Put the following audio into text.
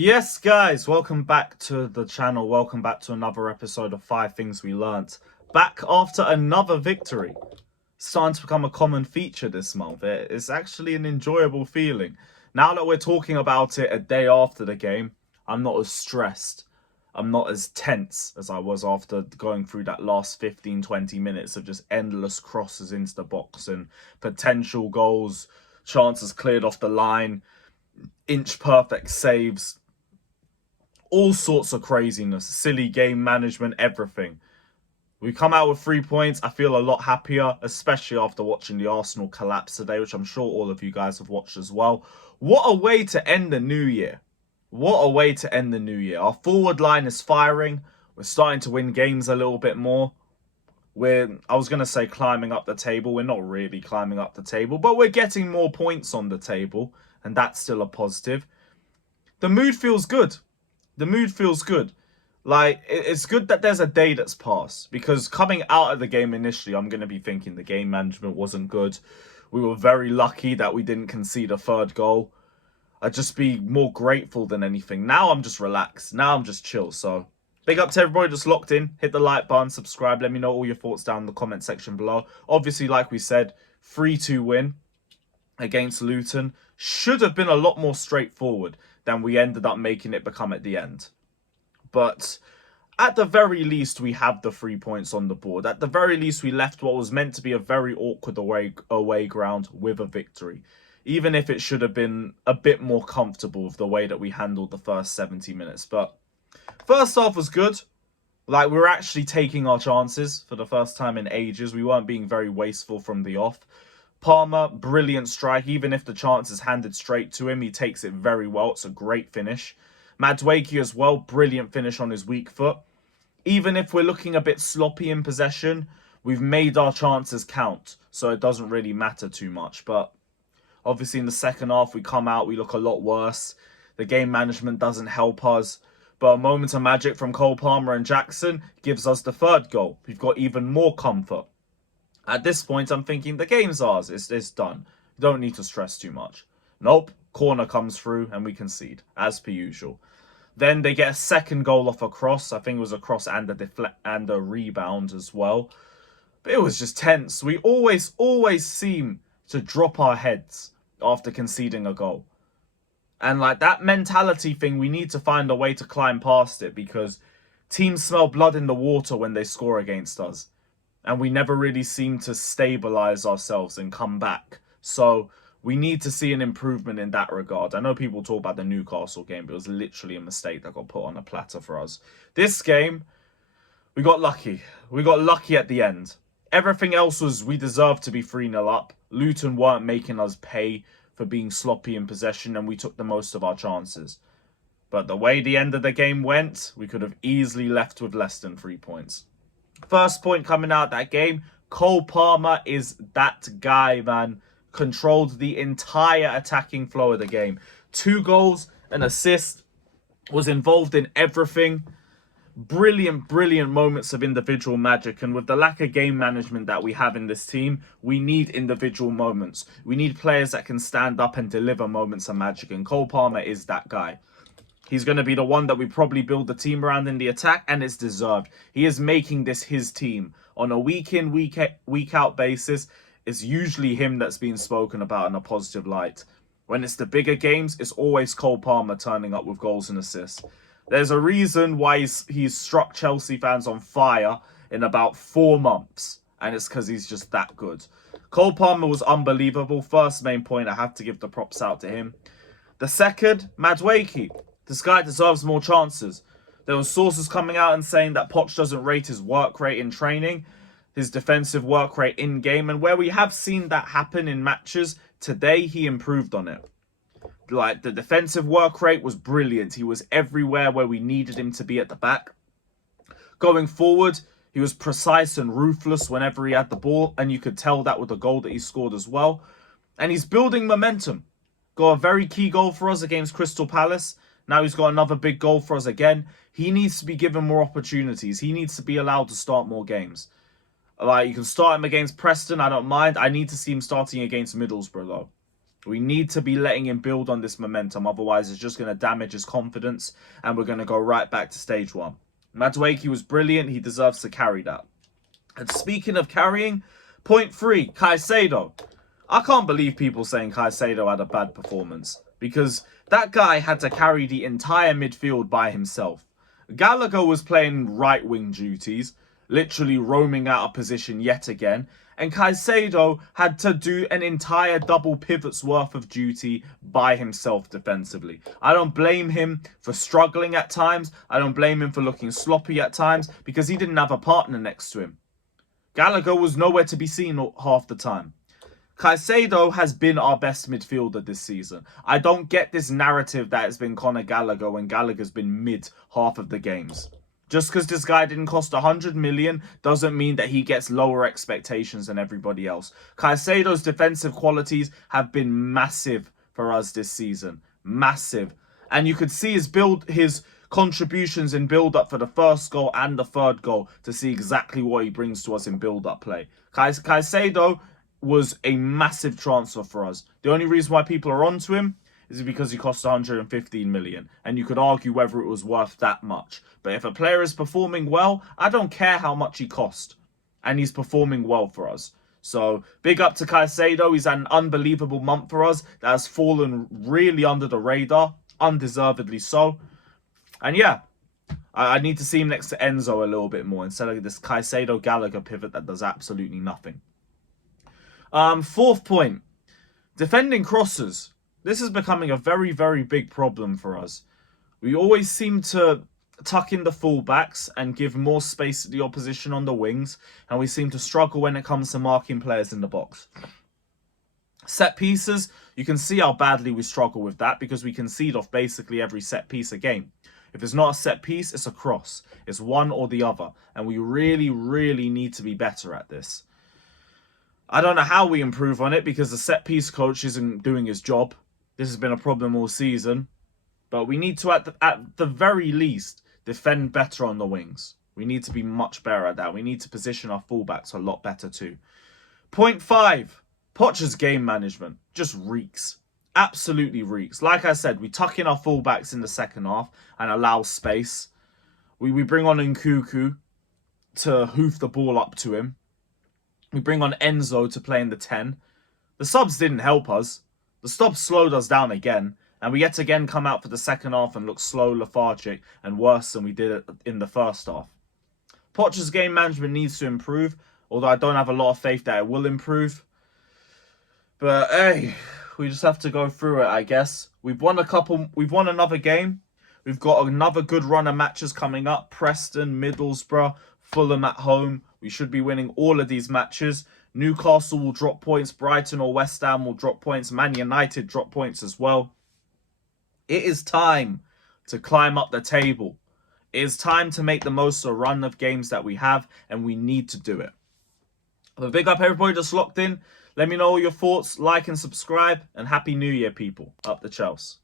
Yes, guys, welcome back to the channel. Welcome back to another episode of 5 Things We Learnt. Back after another victory. Starting to become a common feature this month. It's actually an enjoyable feeling. Now that we're talking about it a day after the game, I'm not as stressed. I'm not as tense as I was after going through that last 15-20 minutes of just endless crosses into the box and potential goals, chances cleared off the line, inch perfect saves, all sorts of craziness, silly game management, everything. We come out with 3 points. I feel a lot happier, especially after watching the Arsenal collapse today, which I'm sure all of you guys have watched as well. What a way to end the new year. What a way to end the new year. Our forward line is firing. We're starting to win games a little bit more. I was going to say climbing up the table. We're not really climbing up the table, but we're getting more points on the table, and that's still a positive. The mood feels good. The mood feels good. Like, it's good that there's a day that's passed, because coming out of the game initially, I'm going to be thinking the game management wasn't good. We were very lucky that we didn't concede a third goal. I'd just be more grateful than anything. Now I'm just relaxed. Now I'm just chill. So, big up to everybody just locked in. Hit the like button, subscribe. Let me know all your thoughts down in the comment section below. Obviously, like we said, 3-2 win against Luton. Should have been a lot more straightforward than we ended up making it become at the end. But at the very least, we have the 3 points on the board. At the very least, we left what was meant to be a very awkward away ground with a victory. Even if it should have been a bit more comfortable with the way that we handled the first 70 minutes. But first half was good. Like, we were actually taking our chances for the first time in ages. We weren't being very wasteful from the off. Palmer, brilliant strike. Even if the chance is handed straight to him, he takes it very well. It's a great finish. Madueke as well, brilliant finish on his weak foot. Even if we're looking a bit sloppy in possession, we've made our chances count, so it doesn't really matter too much. But obviously in the second half, we come out, we look a lot worse. The game management doesn't help us. But a moment of magic from Cole Palmer and Jackson gives us the third goal. We've got even more comfort. At this point, I'm thinking the game's ours. It's done. You don't need to stress too much. Nope. Corner comes through and we concede, as per usual. Then they get a second goal off a cross. I think it was a cross and a rebound as well. But it was just tense. We always seem to drop our heads after conceding a goal. And like that mentality thing, we need to find a way to climb past it, because teams smell blood in the water when they score against us. And we never really seem to stabilize ourselves and come back. So we need to see an improvement in that regard. I know people talk about the Newcastle game, but it was literally a mistake that got put on a platter for us. This game, we got lucky. We got lucky at the end. Everything else was we deserved to be 3-0 up. Luton weren't making us pay for being sloppy in possession, and we took the most of our chances. But the way the end of the game went, we could have easily left with less than 3 points. First point coming out that game, Cole Palmer is that guy, man. Controlled the entire attacking flow of the game. 2 goals, an assist, was involved in everything. Brilliant moments of individual magic. And with the lack of game management that we have in this team, we need individual moments. We need players that can stand up and deliver moments of magic. And Cole Palmer is that guy. He's going to be the one that we probably build the team around in the attack, and it's deserved. He is making this his team. On a week-in, week-out basis, it's usually him that's being spoken about in a positive light. When it's the bigger games, it's always Cole Palmer turning up with goals and assists. There's a reason why he's struck Chelsea fans on fire in about 4 months, and it's because he's just that good. Cole Palmer was unbelievable. First main point, I have to give the props out to him. The second, Madueke. This guy deserves more chances. There were sources coming out and saying that Poch doesn't rate his work rate in training, his defensive work rate in game, and where we have seen that happen in matches, today he improved on it. Like, the defensive work rate was brilliant. He was everywhere where we needed him to be at the back. Going forward, he was precise and ruthless whenever he had the ball, and you could tell that with the goal that he scored as well. And he's building momentum. Got a very key goal for us against Crystal Palace. Now he's got another big goal for us again. He needs to be given more opportunities. He needs to be allowed to start more games. Like, you can start him against Preston, I don't mind. I need to see him starting against Middlesbrough, though. We need to be letting him build on this momentum. Otherwise, it's just going to damage his confidence and we're going to go right back to stage one. Madueke was brilliant. He deserves to carry that. And speaking of carrying, point 3, Caicedo. I can't believe people saying Caicedo had a bad performance because that guy had to carry the entire midfield by himself. Gallagher was playing right-wing duties, literally roaming out of position yet again, and Caicedo had to do an entire double pivot's worth of duty by himself defensively. I don't blame him for struggling at times. I don't blame him for looking sloppy at times because he didn't have a partner next to him. Gallagher was nowhere to be seen half the time. Caicedo has been our best midfielder this season. I don't get this narrative that it's been Conor Gallagher when Gallagher's been mid half of the games. Just because this guy didn't cost 100 million doesn't mean that he gets lower expectations than everybody else. Caicedo's defensive qualities have been massive for us this season. Massive. And you could see his contributions in build-up for the first goal and the third goal to see exactly what he brings to us in build-up play. Caicedo was a massive transfer for us. The only reason why people are onto him is because he cost 115 million. And you could argue whether it was worth that much. But if a player is performing well, I don't care how much he cost. And he's performing well for us. So, big up to Caicedo. He's had an unbelievable month for us that has fallen really under the radar. Undeservedly so. And yeah, I need to see him next to Enzo a little bit more instead of this Caicedo-Gallagher pivot that does absolutely nothing. 4th point, defending crosses. This is becoming a very, very big problem for us. We always seem to tuck in the fullbacks and give more space to the opposition on the wings, and we seem to struggle when it comes to marking players in the box. Set pieces, you can see how badly we struggle with that because we concede off basically every set piece a game. If it's not a set piece, it's a cross. It's one or the other, and we really, really need to be better at this. I don't know how we improve on it because the set piece coach isn't doing his job. This has been a problem all season. But we need to, at the very least, defend better on the wings. We need to be much better at that. We need to position our fullbacks a lot better too. Point 5. Poch's game management just reeks. Absolutely reeks. Like I said, we tuck in our fullbacks in the second half and allow space. We bring on Nkunku to hoof the ball up to him. We bring on Enzo to play in the 10. The subs didn't help us. The subs slowed us down again. And we yet again come out for the second half and look slow, lethargic, and worse than we did in the first half. Poch's game management needs to improve, although I don't have a lot of faith that it will improve. But hey, we just have to go through it, I guess. We've won another game. We've got another good run of matches coming up. Preston, Middlesbrough, Fulham at home. We should be winning all of these matches. Newcastle will drop points. Brighton or West Ham will drop points. Man United drop points as well. It is time to climb up the table. It is time to make the most of a run of games that we have, and we need to do it. But big up everybody that's locked in. Let me know all your thoughts, like and subscribe, and Happy New Year, people. Up the Chelsea.